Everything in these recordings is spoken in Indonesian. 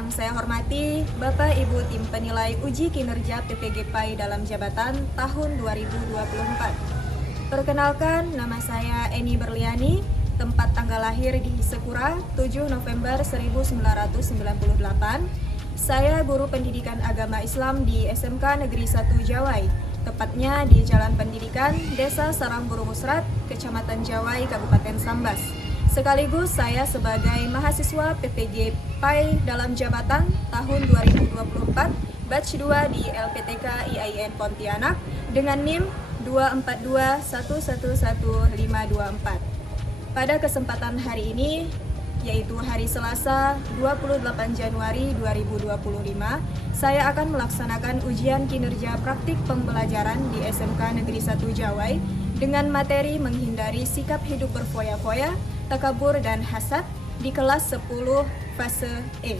Yang saya hormati Bapak Ibu Tim Penilai Uji Kinerja PPG PAI dalam jabatan tahun 2024. Perkenalkan, nama saya Eni Berliani, tempat tanggal lahir di Sekura, 7 November 1998. Saya guru pendidikan agama Islam di SMK Negeri 1 Jawai, tepatnya di Jalan Pendidikan Desa Sarangburung Musrat, Kecamatan Jawai, Kabupaten Sambas. Sekaligus saya sebagai mahasiswa PPG PAI dalam jabatan tahun 2024 batch 2 di LPTK IAIN Pontianak dengan NIM 242111524. Pada kesempatan hari ini, yaitu hari Selasa 28 Januari 2025, saya akan melaksanakan ujian kinerja praktik pembelajaran di SMK Negeri 1 Jawai dengan materi menghindari sikap hidup berfoya-foya, takabur, dan hasad di kelas 10 fase E.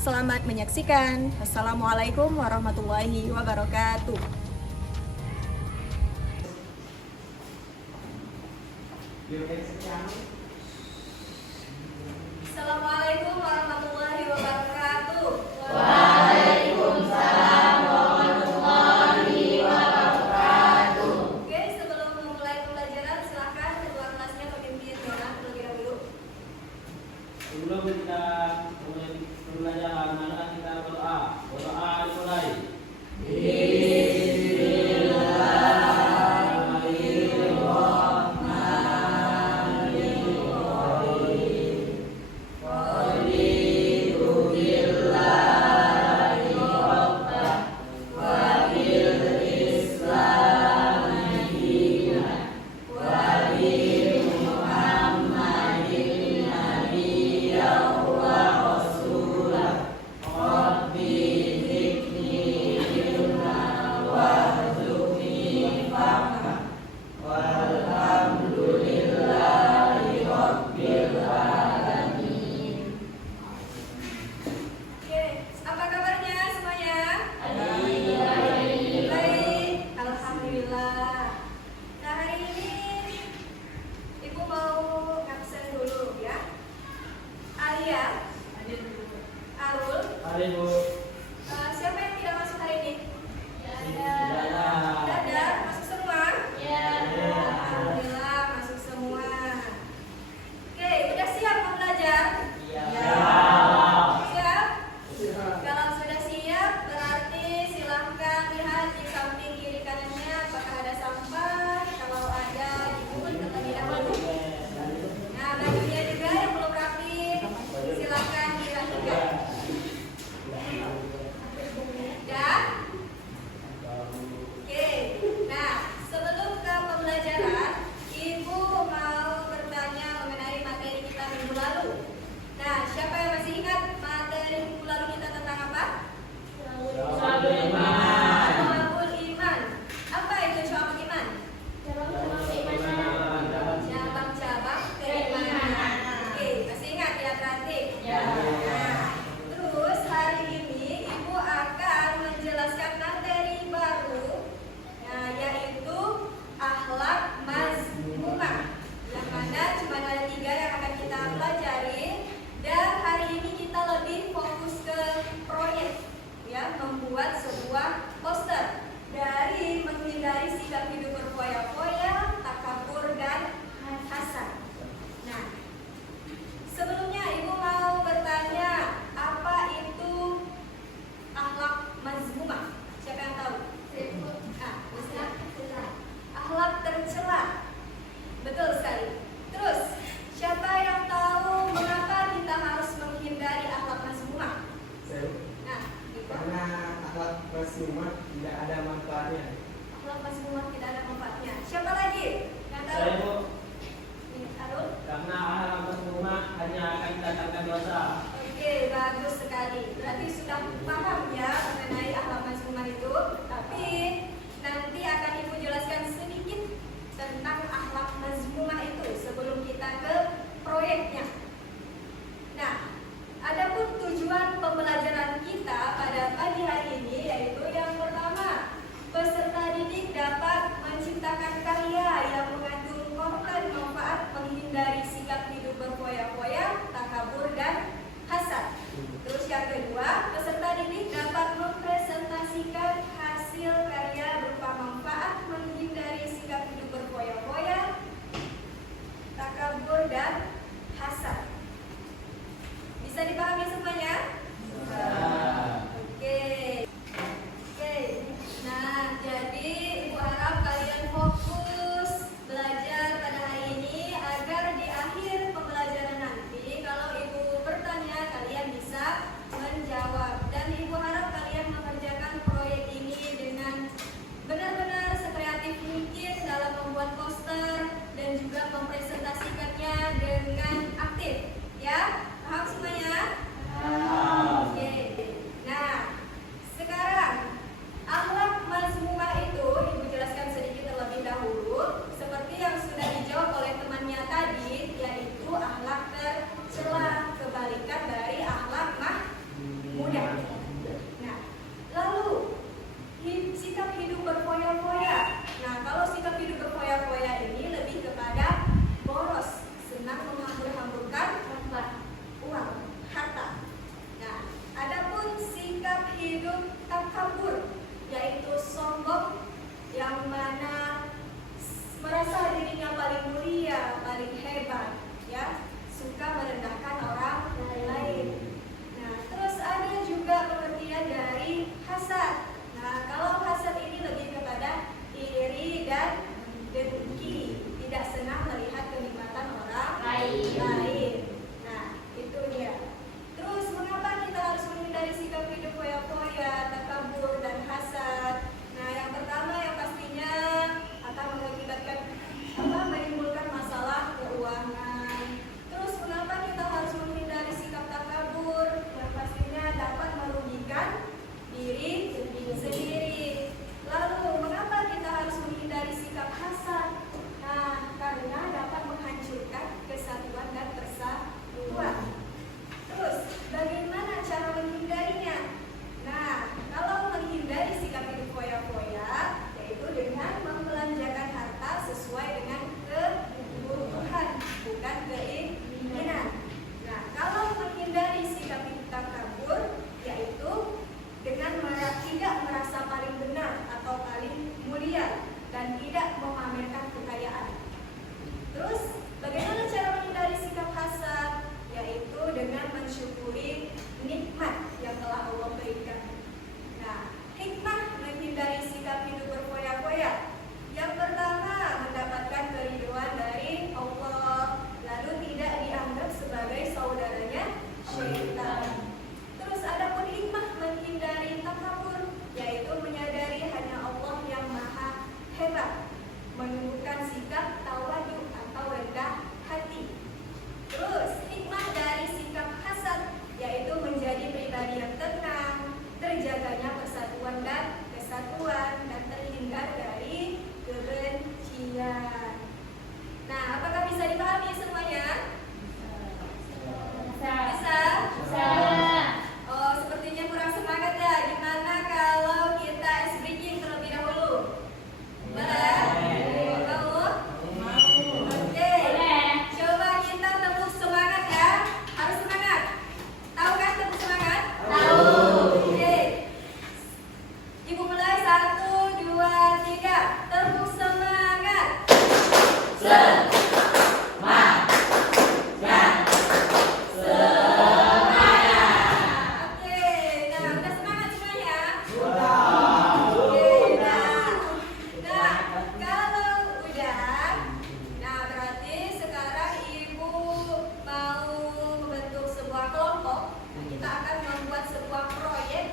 Selamat menyaksikan. Assalamualaikum warahmatullahi wabarakatuh. Assalamualaikum warahmatullahi wabarakatuh. Waalaikumsalam warahmatullahi wabarakatuh. Oke, sebelum memulai pembelajaran, silakan ketua kelasnya memimpin doa terlebih dahulu. Sebelum kita mulai pembelajaran, mari kita berdoa. Berdoa dimulai. Bismillahirrahmanirrahim. yang mana merasa dirinya paling mulia, paling hebat, ya, suka merendahkan orang lain. Nah, terus ada juga pengertian dari hasad. Nah, kalau hasad ini lebih kepada iri dan dengki, tidak senang melihat kenikmatan orang lain. Nah, itu dia. Terus mengapa kita harus menghindari sikap hidup foya-foya, takabur, dan hasad? Nah, yang pertama yang pastinya akan mengakibatkan menimbulkan masalah keuangan. Terus mengapa kita harus menghindari sikap takabur? Yang pastinya dapat merugikan diri sendiri. Lalu mengapa kita harus menghindari sikap hasad? Nah, karena dapat menghancurkan kesatuan dan persatuan. Terus, bagaimana cara menghindarinya? Nah, kalau menghindari sikap hidup foya-foya, yaitu dengan membelanjakan harta sesuai dengan kebutuhan, bukan keinginan. Nah, kalau menghindari sikap hidup takabur, yaitu dengan tidak merasa paling benar atau paling mulia dan tidak memamerkan kekayaan. Terus, bagaimana cara menghindari sikap hasad? Yaitu dengan mensyukuri nikmat yang telah Allah berikan. Nah, hikmah menghindari sikap hidup berfoya-foya. Yang pertama, mendapatkan keridhaan dari Allah, lalu tidak dianggap sebagai saudaranya syaitan. Terus adapun hikmah menghindari takabur, yaitu menyadari hanya Allah yang maha hebat, menunjukkan sikap tawadu atau rendah hati. Terus hikmah dari sikap hasad, yaitu menjadi pribadi yang tenang, terjaganya persatuan dan kesatuan, dan terhindar dari kebencian. Nah, apakah bisa dipahami semuanya? Bisa? Oh, sepertinya kurang semangat ya. Gimana kalau kita ice breaking terlebih dahulu? Boleh? Mau? Oke. Coba kita tepuk semangat ya. Harus semangat. Tahu kan tepuk semangat? Tahu. Oke. Ibu mulai 1, 2, 3. Tepuk semangat. Oke, nah udah semangat semuanya? Oke, nah kalau udah, nah berarti sekarang ibu mau membentuk sebuah kelompok. Kita akan membuat sebuah proyek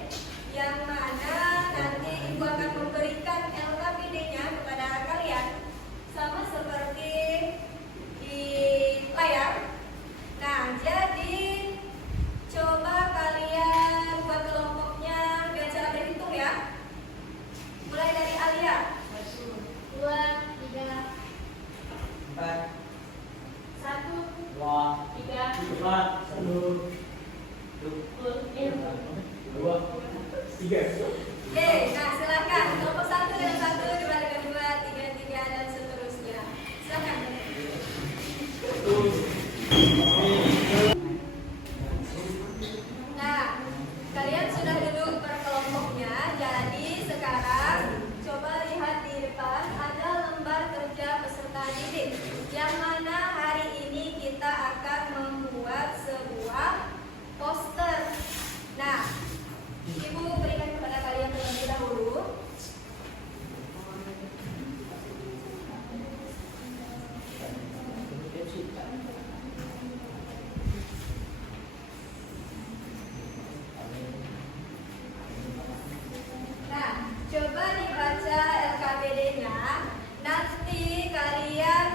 yang mana nanti ibu akan memberikan LKPD-nya kepada kalian, sama seperti di layar. Nah, jadi coba kalian buat kelompoknya dengan cara berhitung ya. Mulai dari Alia. 2, 3, 4, 1. 2, 3, 4, 1, 2, 3. Oke, nah silakan. Kelompok 1 dengan 1, coba dengan 2, 3, 3 dan seterusnya. Silakan. Nah, kalian sudah duduk per kelompoknya. Jadi sekarang coba lihat di depan ada lembar kerja peserta didik, yang mana hari ini kita akan membuat sebuah poster. Nah, ibu berikan kepada kalian terlebih dahulu. Nah, coba dibaca LKPD-nya. Nanti kalian,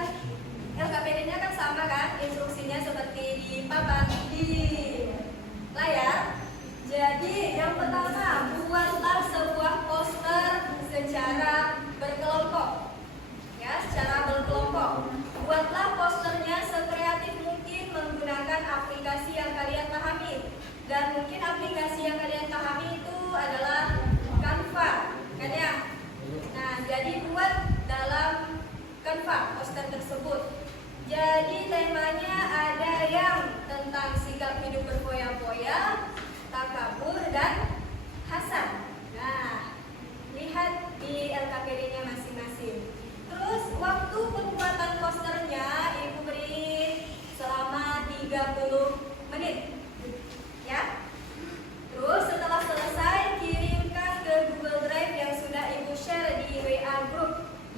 LKPD-nya kan sama kan, instruksinya seperti di papan di layar. Jadi yang pertama, buatlah sebuah poster secara berkelompok. Ya, secara berkelompok. Buatlah posternya sekreatif mungkin menggunakan aplikasi yang kalian pahami. Dan mungkin aplikasi yang kalian pahami itu adalah Canva, kan ya? Nah, jadi buat dalam Canva poster tersebut. Jadi temanya ada yang tentang sikap hidup berfoya-foya, takabur, dan hasad. Nah, lihat di LKPD-nya masing-masing.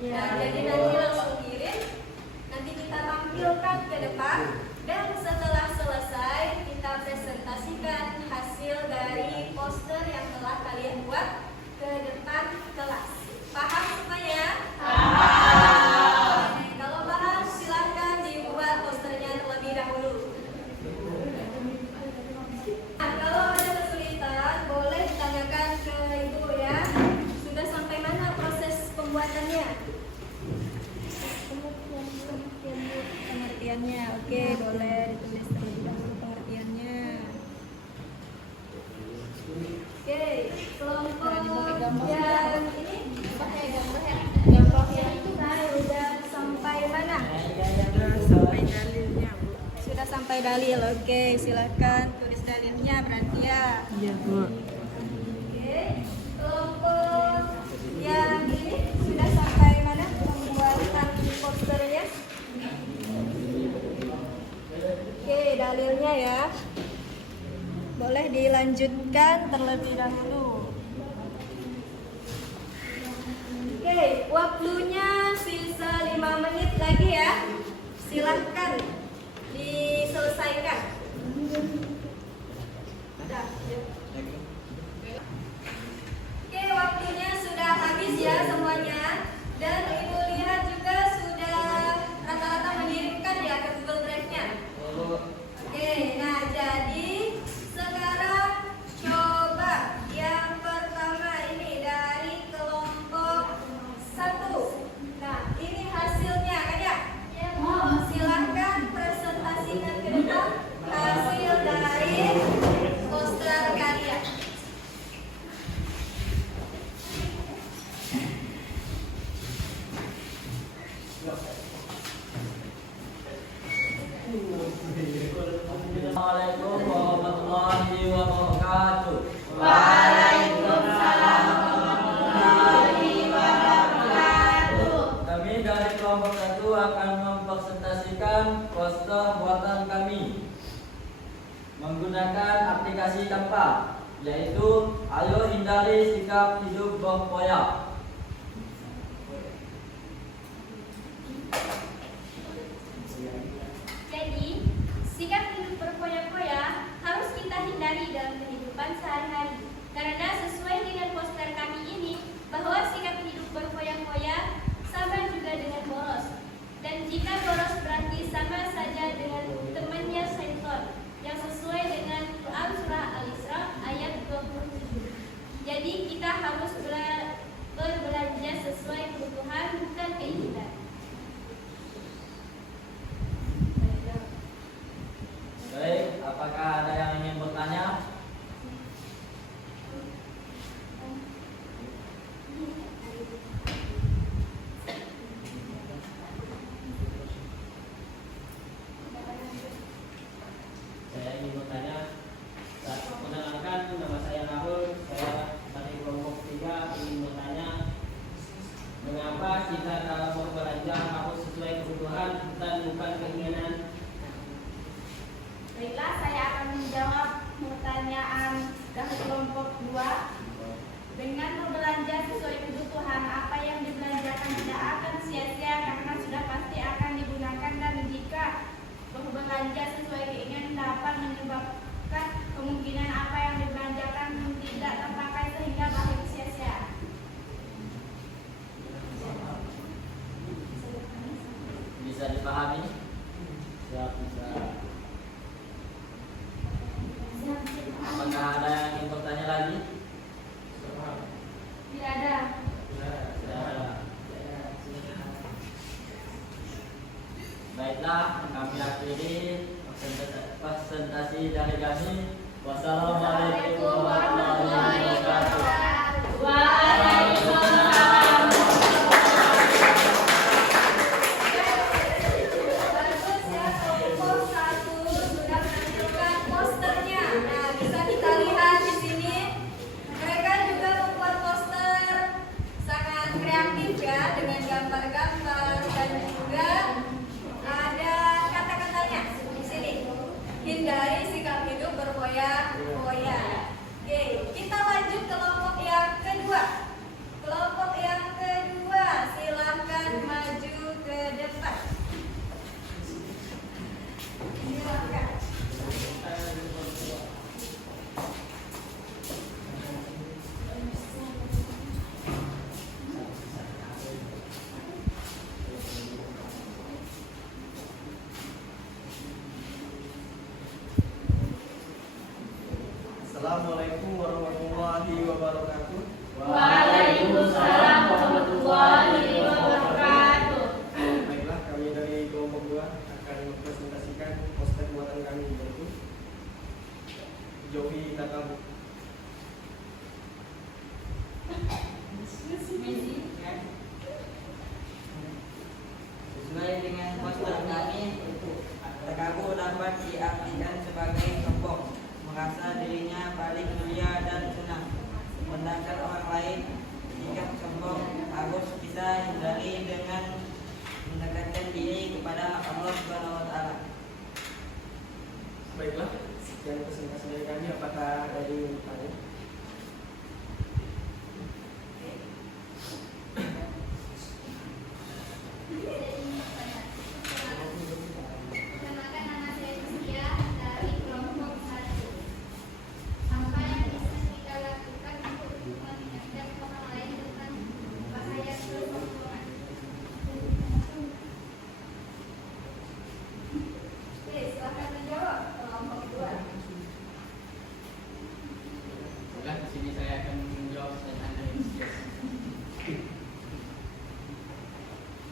Nah, jadi nanti langsung kirim, nanti kita tampilkan ke depan, dan setelah selesai kita presentasikan hasil dari poster yang telah kalian buat ke depan kelas. Paham semuanya? Paham. Kalau paham silahkan dibuat posternya terlebih dahulu. Nah, kalau ada kesulitan boleh ditanyakan ke ibu ya. Sudah sampai mana proses pembuatannya? Pengertiannya, oke, boleh ditulis terlebih dahulu pengertiannya. Oke, kelompok yang ini pakai gambar ya. Kelompok yang itu sudah sampai mana? Sampai dalilnya, Bu. Sudah sampai dalil, oke, silakan tulis dalilnya berarti ya. Iya, Bu. Oke, kelompok yang ini sudah sampai mana pembuatan posternya? Oke, dalilnya ya. Boleh dilanjutkan terlebih dahulu. Oke, waktunya sisa 5 menit lagi ya. Silahkan diselesaikan. Udah, ya. Oke, waktunya sudah habis ya semuanya. Dan ibu lihat juga sudah rata-rata mengirimkan ya ke Google Drive-nya. Oke, nah jadi sekarang coba yang pertama ini dari kelompok 1. Nah, ini hasilnya kan ya? Silahkan presentasikan ke depan hasil dari poster kalian. Assalamualaikum warahmatullahi wabarakatuh. Kami dari kelompok 1 akan mempresentasikan poster buatan kami menggunakan aplikasi Canva, yaitu ayo hindari sikap hidup berfoya. Jadi, sikap hidup berfoya-foya harus kita hindari dalam kehidupan sehari-hari. Karena sesuai dengan poster kami ini, bahwa sikap hidup berfoya-foya sama juga dengan boros. Dan jika boros berarti sama saja dengan temannya syaitan, yang sesuai dengan Quran surah Al-Isra ayat 27. Jadi kita harus berbelanja sesuai kebutuhan bukan keinginan. Baik, apakah ada yang ingin bertanya? Saya ingin bertanya, perkenalkan nama saya Rahul, saya dari kelompok 3 ingin bertanya, mengapa kita dalam berbelanja harus sesuai kebutuhan dan bukan keinginan? Baiklah, saya akan menjawab pertanyaan dari kelompok 2. Dengan berbelanja sesuai kebutuhan, apa yang dibelanjakan tidak akan sia-sia karena sudah pasti akan digunakan, dan jika berbelanja sesuai keinginan dapat menyebabkan kemungkinan apa yang dibelanjakan tidak terpakai sehingga berakhir sia-sia. Bisa dipahami? Siap, bisa. Apakah ada yang ingin bertanya lagi? Tidak ada. Baiklah, kami akhiri presentasi dari kami. Wassalamualaikum warahmatullahi wabarakatuh. Bagus ya, kelompok 1 sudah menampilkan posternya. Nah, bisa kita lihat di sini. Mereka juga membuat poster sangat kreatif ya, dengan gambar-gambar dan juga ada kata-katanya di sini. Hindari sikap hidup berfoya-foya. Oke, kita lanjut kelompok yang kedua. Kelompok mendekatkan diri kepada Allah Subhanahu wa taala. Baiklah, sekian presentasi dari kami. Apakah ada yang ingin bertanya? Perkenalkan, nama saya Rizkia dari kelompok 1. Apa yang bisa kita lakukan untuk mengingatkan orang lain tentang bahaya kesombongan? Oke, silakan menjawab kelompok 2. Baiklah, di sini saya akan menjawab pertanyaan dari Rizkia.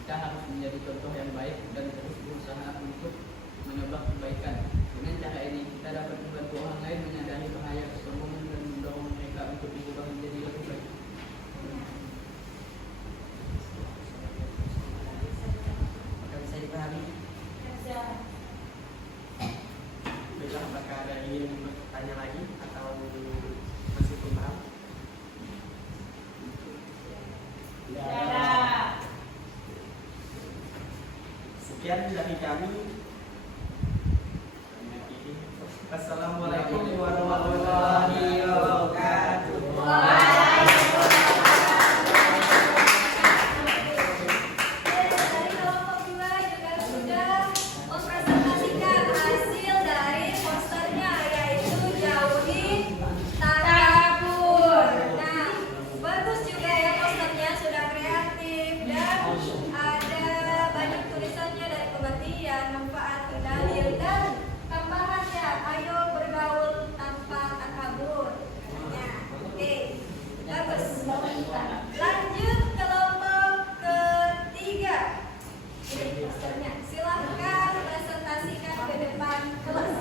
Kita harus menjadi contoh yang baik dan terus berusaha untuk menyebar kebaikan. Dengan cara ini kita dapat membantu orang lain menyadari bahaya kesombongan dan mendorong mereka untuk berubah menjadi lebih baik. Apakah bisa dipahami? Baiklah, apakah ada yang ingin bertanya lagi atau masih belum paham? Sekian dari kami. Assalamualaikum warahmatullahi wabarakatuh. Dari kelompok 2 juga sudah mempresentasikan hasil dari posternya, yaitu jauhi takabur. Nah, bagus juga ya posternya, sudah kreatif dan ada banyak tulisannya dari pengertian, manfaat, dalil dan tambahannya. Ayo bergaul tanpa takabur. Ya, oke, bagus. Lanjut kelompok ketiga. Ini posternya. Silahkan presentasikan ke depan kelas.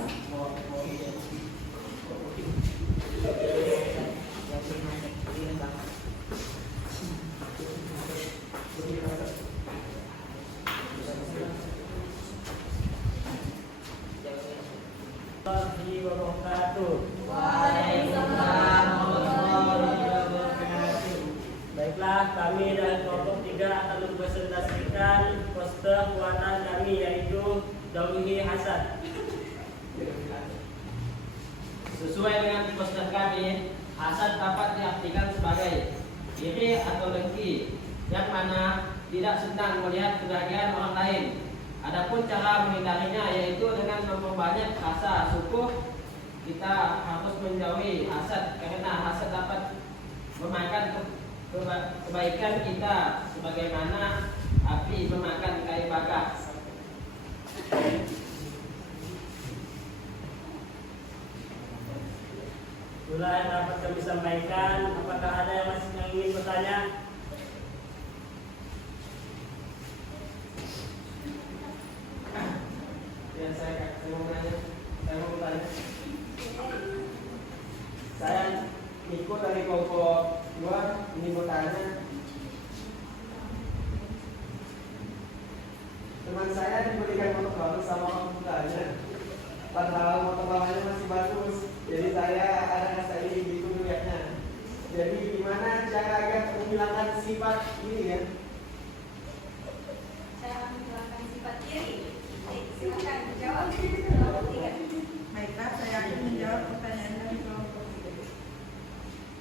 Warahmatullahi wabarakatuh. Waalaikumsalam warahmatullahi wabarakatuh. Baiklah, kami dari kelompok 3 akan mempresentasikan poster buatan kami, yaitu Jauhi Hasad. Sesuai dengan poster kami, hasad dapat diartikan sebagai iri atau dengki, yang mana tidak senang melihat kebahagiaan orang lain. Adapun cara menghindarinya yaitu dengan memperbanyak rasa syukur. Kita harus menjauhi hasad karena hasad dapat memakan kebaikan kita sebagaimana api memakan kayu bakar. Itulah yang dapat kami sampaikan. Apakah ada yang masih ingin bertanya? Ya, saya mau bertanya. Saya ikut dari kelompok 2 ini bertanya. Teman saya diberikan motor baru sama orang tuanya. Padahal motor bawahnya masih bagus. Jadi saya ada rasa ini gitu melihatnya. Jadi gimana cara agar menghilangkan sifat ini ya? Cara menghilangkan sifat iri. Oke, silakan menjawab kelompok 3. Baiklah, saya akan menjawab pertanyaan dari kelompok 3.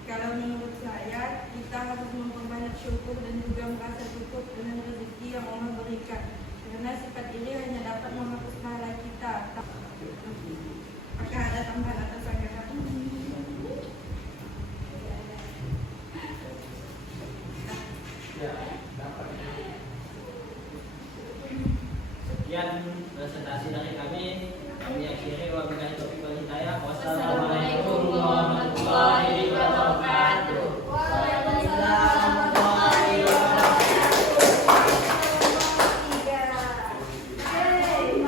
Kalau menurut saya, kita harus memperbanyak syukur dan juga merasa cukup dengan rezeki yang Allah berikan. Karena sifat ini hanya dapat menghapus pahala kita. Apakah ada tambahan atau sanggahan? Ya, dapat. Sekian presentasi dari kami. Kami akhiri wabillahi taufiq wal hidayah. Wassalamualaikum warahmatullahi wabarakatuh. Waalaikumsalam warahmatullahi wabarakatuh.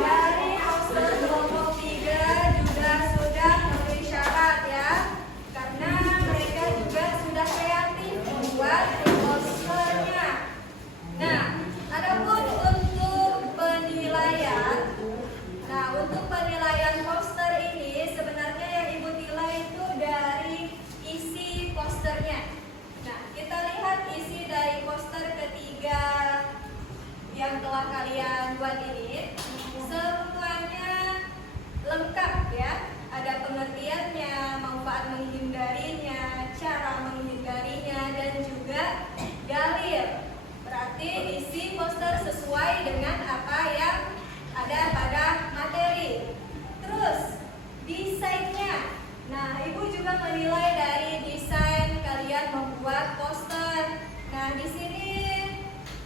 Dari poster kelompok 3 juga sudah memenuhi syarat ya, karena mereka juga sudah kreatif membuat posternya. Nah, adapun untuk penilaian, untuk penilaian poster ini sebenarnya yang Ibu nilai itu dari jawaban ini semuanya lengkap ya. Ada pengertiannya, manfaat menghindarinya, cara menghindarinya, dan juga dalil. Berarti isi poster sesuai dengan apa yang ada pada materi. Terus desainnya. Nah, Ibu juga menilai dari desain kalian membuat poster. Nah, di sini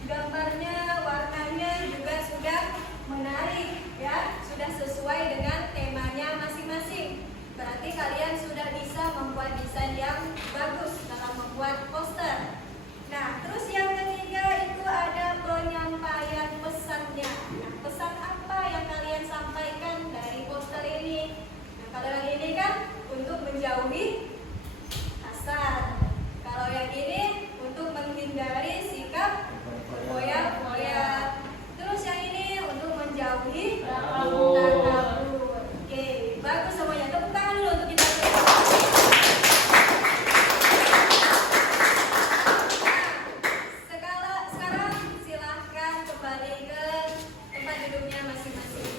gambarnya, warnanya juga sudah menarik ya, sudah sesuai dengan temanya masing-masing. Berarti kalian sudah bisa membuat desain yang bagus dalam membuat poster. Nah, terus yang ketiga itu ada penyampaian pesannya. Nah, pesan apa yang kalian sampaikan dari poster ini? Nah, kalau yang ini kan untuk menjauhi hasad. Kalau yang ini untuk menghindari sikap berfoya-foya. Terus yang ini untuk menjauhi takabur. Oke, bagus semuanya. Tepuk tangan dulu untuk kita. Sekarang silahkan kembali ke tempat duduknya masing-masing.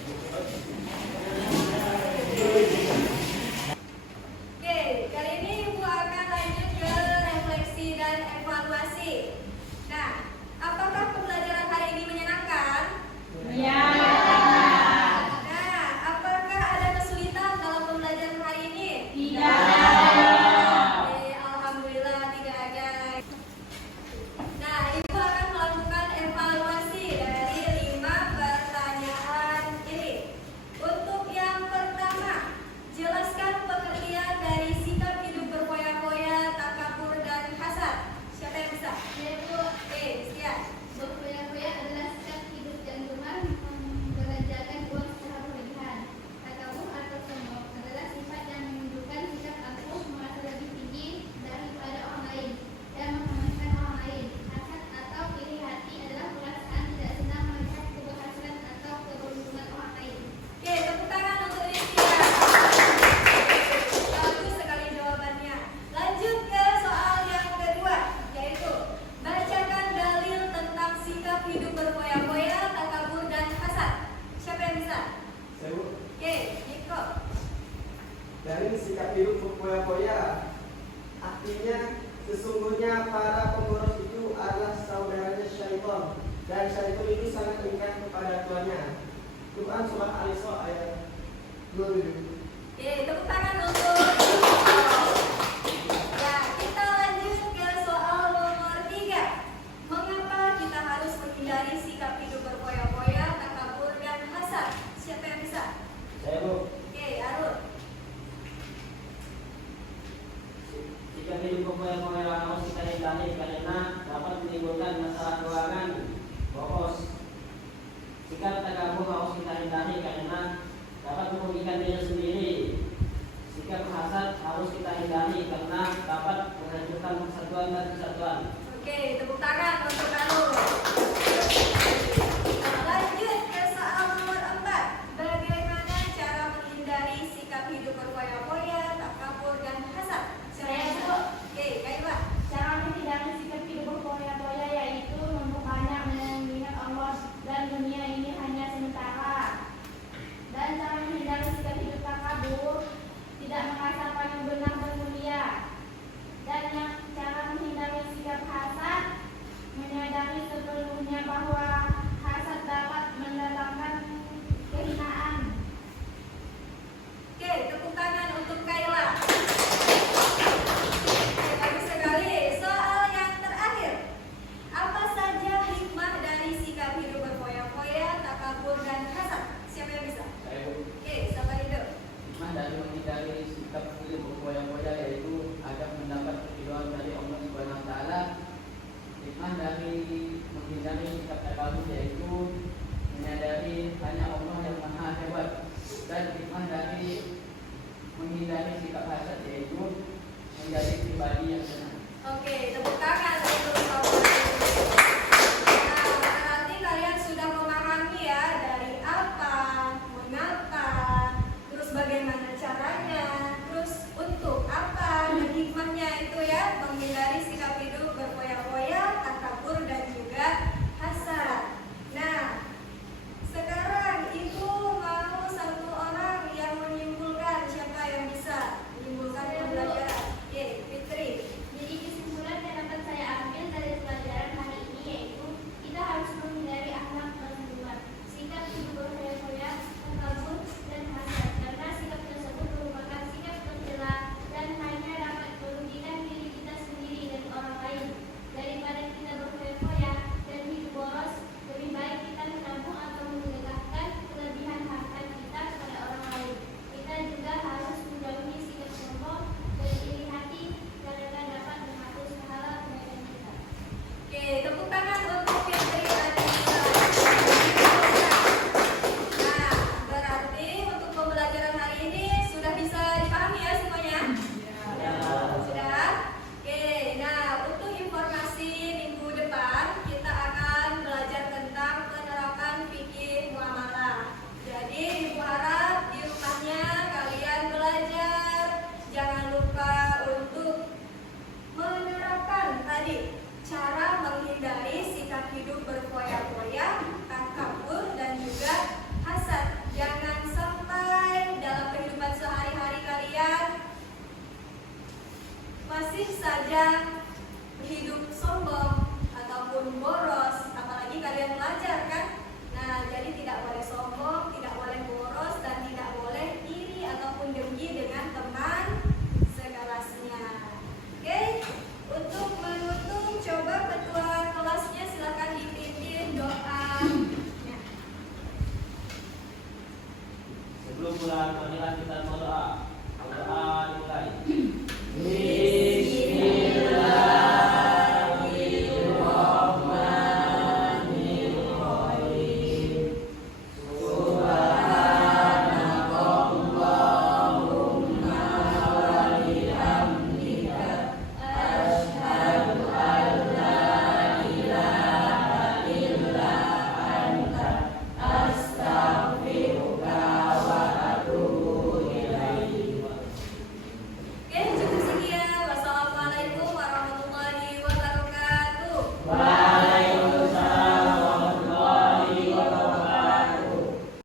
Oke, kali ini Ibu akan lanjut ke refleksi dan evaluasi. Nah, apakah pembelajaran hari ini menyenangkan? Ya. Nah, apakah ada kesulitan dalam pembelajaran hari ini? Tidak. Oke, alhamdulillah tidak ada. Nah, Ibu akan melakukan evaluasi dari 5 pertanyaan ini. Untuk yang pertama, jelaskan pengertian dari sikap hidup berfoya-foya, takabur, dan hasad. Siapa yang bisa? Yaitu Oke, siap. berfoya-foya adalah sikap hidup yang gemar membelanjakan uang secara berlebihan. Takabur atau sombong adalah sifat yang menunjukkan sikap angkuh merasa lebih tinggi daripada orang lain dan mengemaskan orang lain. Hasad atau iri hati adalah perasaan tidak senang melihat keberhasilan atau keberuntungan orang lain. Oke, tepuk tangan untuk Rizkia. Bagus sekali jawabannya. Lanjut ke soal yang kedua, yaitu bacakan dalil tentang sikap hidup berfoya-foya, takabur, dan hasad. Siapa yang bisa? Saya, Bu. Oke, Niko. Dari sikap hidup berfoya-foya, artinya sesungguhnya para pengurus itu adalah saudaranya syaitan, dan syaitan itu sangat ingkar kepada tuannya. Quran surah Al-Isra ayat 27. Oke, tepuk tangan untuk Niko. Ya, kita lanjut ke soal nomor 3. Mengapa kita harus menghindari sikap hidup berfoya-foya, takabur, dan hasad? Siapa yang bisa? Saya, Bu. Oke, Arun. Sikap hidup berfoya-foya harus kita hindari karena dapat menimbulkan masalah keuangan boros. Sikap takabur harus kita hindari karena dapat merugikan diri sendiri. Sikap hasad harus kita hindari karena dapat menghancurkan persatuan dan kesatuan. Oke, tepuk tangan untuk Arun. Lanjut ke soal nomor 4. Bagaimana cara menghindari sikap hidup berfoya-foya, takabur, dan hasad? Siapa yang bisa? Oke, Kaiwa. Cara menghindari sikap hidup berfoya-foya yaitu memperbanyak mengingat Allah dan dunia ini hanya sementara. Dan cara menghindari sikap hidup takabur, tidak mengasapkan yang benar dan mulia. Dan yang cara menghindari sikap hasad, menyadari sepenuhnya bahwa hasad dapat mendatangkan kehinaan. Oke, tepuk tangan untuk Kaila. Oke, bagus sekali. Soal yang terakhir. Apa saja hikmah dari sikap hidup berfoya-foya, takabur, dan hasad? Siapa yang bisa? Saya, Bu. Oke, siapa itu? Hikmah dari menghindari sikap hidup berfoya-foya yaitu agar mendapat keridhaan dari Allah Subhanahu wa taala. Hikmah dari menghindari sikap takabur yaitu menyadari hanya Allah yang Maha Hebat. Dan hikmah dari menghindari sikap hasad yaitu menjadi pribadi yang senang. Oke, tepuk tangan untuk Bapak. Nah, berarti kalian sudah memahami ya dari apa, mengapa, terus bagaimana caranya, terus untuk apa, dan hikmahnya itu ya, menghindari sikap hidup berfoya-foya, takabur, dan juga hasad. Nah, sekarang daripada hidup sombong ataupun boros, apalagi kalian pelajar kan. Nah, jadi tidak boleh sombong, tidak boleh boros, dan tidak boleh iri ataupun dengki dengan teman sekelasnya. Oke, untuk menutup, coba ketua kelasnya silakan dipimpin doa. Sebelum pulang